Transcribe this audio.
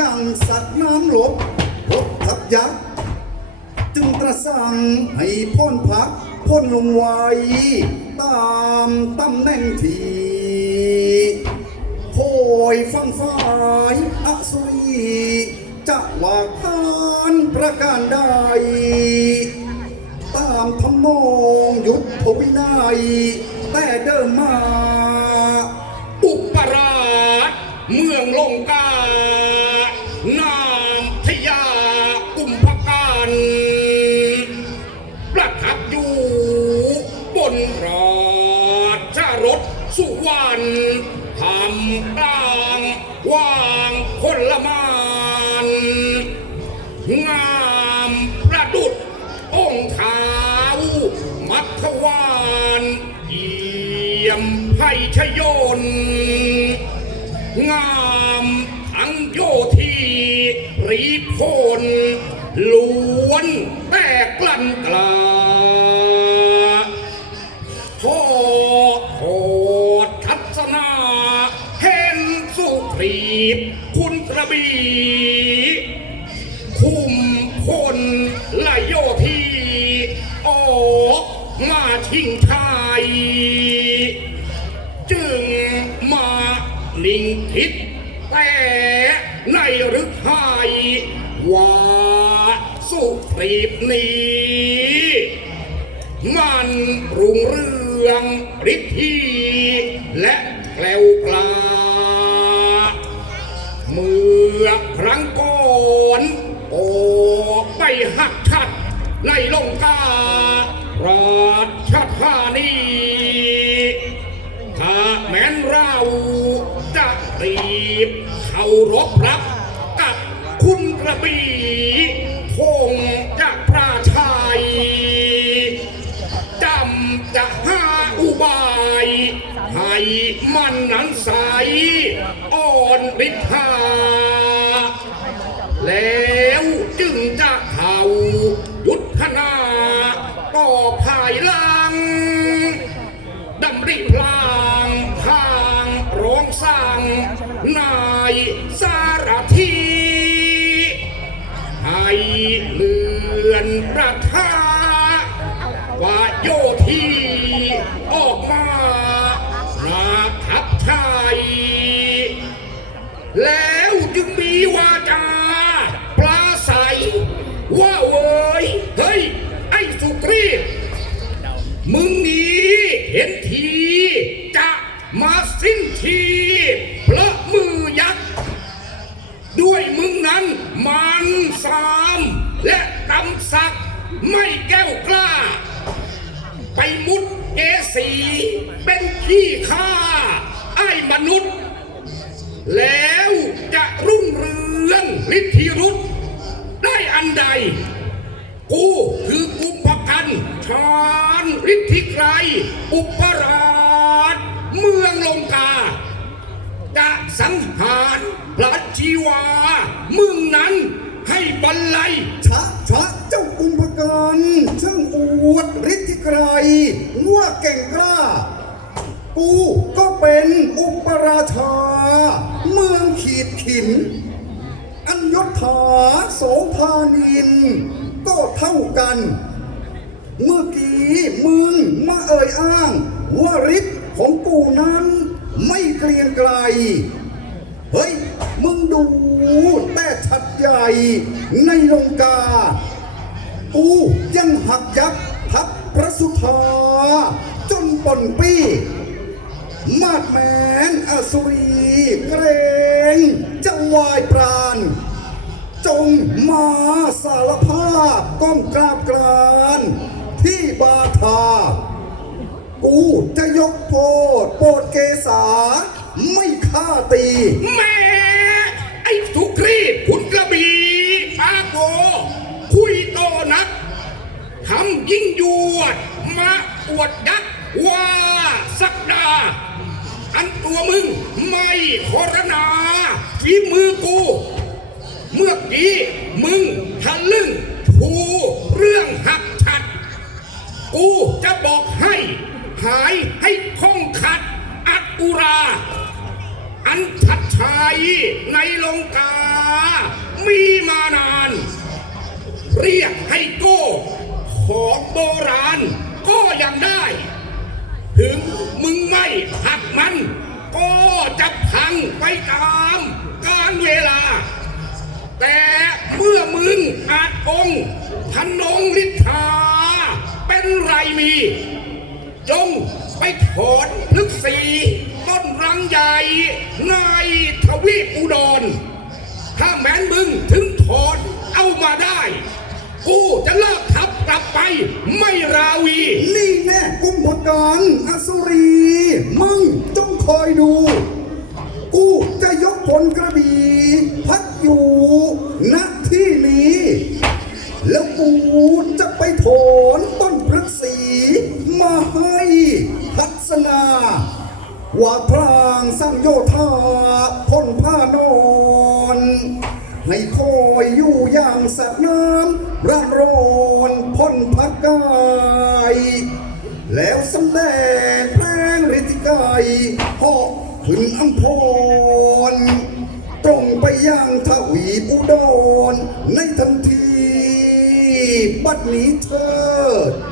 ยังสัตว์น้ำหลบรบทับยักษ์จึงตรัสสั่งให้พ่นพักพ่นลงไว้ตามตำแหน่งทีโพยฟังฝ่ายอสุรีจะว่าพานประการใด ตามทำนองยุทธวินัย แต่เดิมมา งามประดุดองค์เท้ามัทวานเยี่ยมไพชยน งามทั้งโยธีรีพลล้วนแต่กลั่นกลาพอโหดทัศนาเห็นสุครีบคุณกระบี่ และโยธีออกมาชิงชัยจึงมานิ่งคิด แต่ในรึกไทยว่าสุครีบนี้ มันรุ่งเรืองฤทธีและแกล้วกลาเมื่อครั้งก่อนออกไปหัก ชัดในลงการาชธานีถ้าแม้นเราจะรีบเขารบรับกับคุณกระบี่คงจะปราชัยจำจะหาอุบาย ให้มันนั้นใส อ่อนฤทธาแล้วายลังดำริพลางพางร้องสั่งนายสารทีให้เลือนประทา นั้นมันสามและตำสักไม่แก้วกล้า ไปมุดเกสีเป็นขี้ข้าไอ้มนุษย์ แล้วจะรุ่งเรืองฤทธิรุธได้อันใด กูคือกุมภกันชานฤทธิไกรอุปราชเมืองลงกา จะสังหาร พระชีวา มึงนั้นให้บรรลัยชะชะเจ้ากุมภกันช่างอวดฤทธิไกรว่าเก่งกล้า กูก็เป็นอุปราชา เมืองขีดขิน อัญยถาโสภานิน ก็เท่ากัน เมื่อกี้มึงมาเอ่ยอ้าง ว่าฤทธิ์ของกูนั้นไม่เกรียงไกล เฮ้ย ตูแต่ชัดใหญ่ในลงกา กูยังหักยับทับพระสุธาจนปนปี้ มาดแมนอสุรีเกรงจะวายปราณ จงมาสารภาพก้มกราบกรานที่บาทา กูจะยกโทษโปรดเกษาไม่ฆ่าตี แม่ รีตขุนกระบี่ปาโก คุยโตนักทำยิ่งยวด มาอวดยักว่าสักดา อันตัวมึงไม่ขอรนาฝีมือกู เมื่อกี้มึงทะลึ่งผูเรื่องหักฉัด กูจะบอกให้ หายให้คล่องขัดอักอุรา อันชัดชัยในลงกา มีมานาน เรียกให้โก้ของโบราณ ก็ยังได้ ถึงมึงไม่หักมัน ก็จะพังไปตามกาลเวลา แต่เมื่อมึงอาจองค์ทนงฤทธา เป็นไรมี จงไปถอนลึกสีต้นรังใหญ่ในทวีปอุดร แมนมึงถึงถอนเอามาได้ กูจะเลิกทับกลับไปไม่ราวี นี่แน่กุมภกันอสุรี มึงจงคอยดู กูจะยกพลกระบี่พัดอยู่ณที่นี้ แล้วกูจะไปถอน อยอยู่อย่างสะน้ำร่างร้อนพ่นพักกายแล้วสำแดงแพรงฤทธิกายหอกขึ้นอัมพร ตรงไปยังทวีปุดรในทันที บัดนี้เธอ